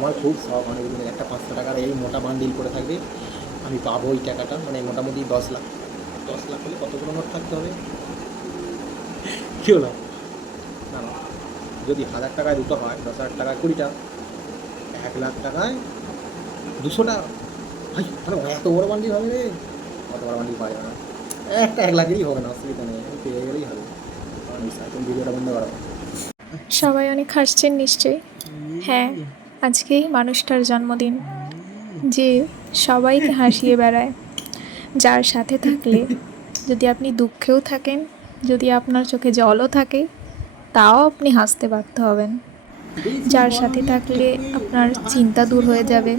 আমার খুব শখ অনেক দিনের একটা 500 টাকার এই মোটা বান্ডিল করে থাকবে, আমি পাবো ওই টাকাটা, মানে মোটামুটি 10 লাখ। 10 লাখ হলে কতগুলো নোট থাকতে হবে? কী হলো? না না, যদি 1000 টাকায় দুটো হয়, 10,000 টাকায় 20টা, 1 লাখ টাকায় 200টা। ভাই মানে এত বড় বান্ডিল হবে রে, অত বড় বান্ডিল পাওয়া যাবে না। একটা 1 লাখেরই হবে না, অসুবিধা নেই, আমি পেয়ে গেলেই হবে। তুমি ভিডিওটা বন্ধ করো। সবাই অনেক হাসছেন নিশ্চয়ই। হ্যাঁ, আজকেই মানুষটার জন্মদিন, যে সবাইকে হাসিয়ে বেড়ায়, যার সাথে থাকলে যদি আপনি দুঃখেও থাকেন, যদি আপনার চোখে জলও থাকে, তাও আপনি হাসতে বাধ্য হবেন। যার সাথে থাকলে আপনার চিন্তা দূর হয়ে যাবে,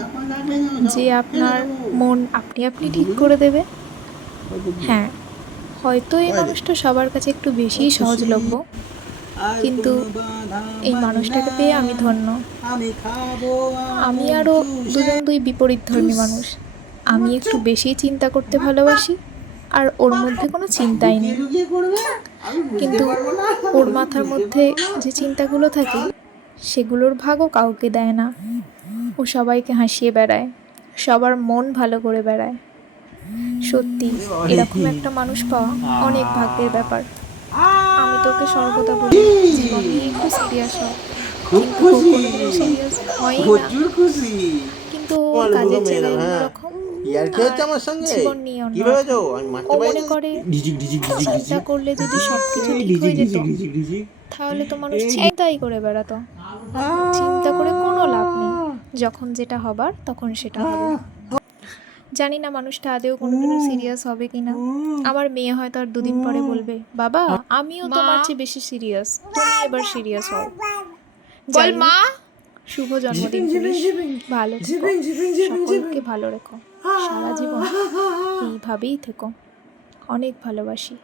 যে আপনার মন আপনি আপনি ঠিক করে দেবে। হ্যাঁ, হয়তো এই মানুষটা সবার কাছে একটু বেশিই সহজলভ্য, কিন্তু এই মানুষটাকে পেয়ে আমি ধন্য। আমি আরও দুই বিপরীত ধর্মী মানুষ। আমি একটু বেশিই চিন্তা করতে ভালোবাসি, আর ওর মধ্যে কোনো চিন্তাই নেই। কিন্তু ওর মাথার মধ্যে যে চিন্তাগুলো থাকে, সেগুলোর ভাগও কাউকে দেয় না। ও সবাইকে হাসিয়ে বেড়ায়, সবার মন ভালো করে বেড়ায়। সত্যি, এরকম একটা মানুষ পাওয়া অনেক ভাগ্যের ব্যাপার। আমি তোকে সর্বদা বলি, জীবন নিয়ে একটু সিরিয়াস হ, কিন্তু ও কোনোদিনও সিরিয়াস হয়ই না। প্রচুর খুশি। কিন্তু ওর কাজের জায়গায় অন্যরকম, ইয়ার কি হচ্ছে আর আমার সঙ্গে? জীবন নিয়ে কি ভেবেছো অন্যরকম। আমি ও মারতে পারি মনে না? করে ঢিজিক ঢিজিক ঢিজিক চিন্তা ঢিজিক, করলে যদি সবকিছু এই ঠিক ঢিজিক হয়ে যেত, ঢিজিক ঢিজিক ঢিজিক। তাহলে তো মানুষ চিন্তাই করে বেড়াতো। চিন্তা করে কোনো লাভ নেই, যখন যেটা হবার তখন সেটা হবে। জানি না মানুষটা আদেও কোনোদিনও সিরিয়াস হবে কিনা। আমার মেয়ে হয়তো আর 2 দিন পরে বলবে, বাবা আমিও তোমার চেয়ে বেশি সিরিয়াস, তুমি এবার সিরিয়াস হও। যাই হোক, শুভ জন্মদিন পুলিশ, ভালো থেকো, সকলকে ভালো রেখো, সারা জীবন এইভাবেই থেকো। অনেক ভালোবাসি।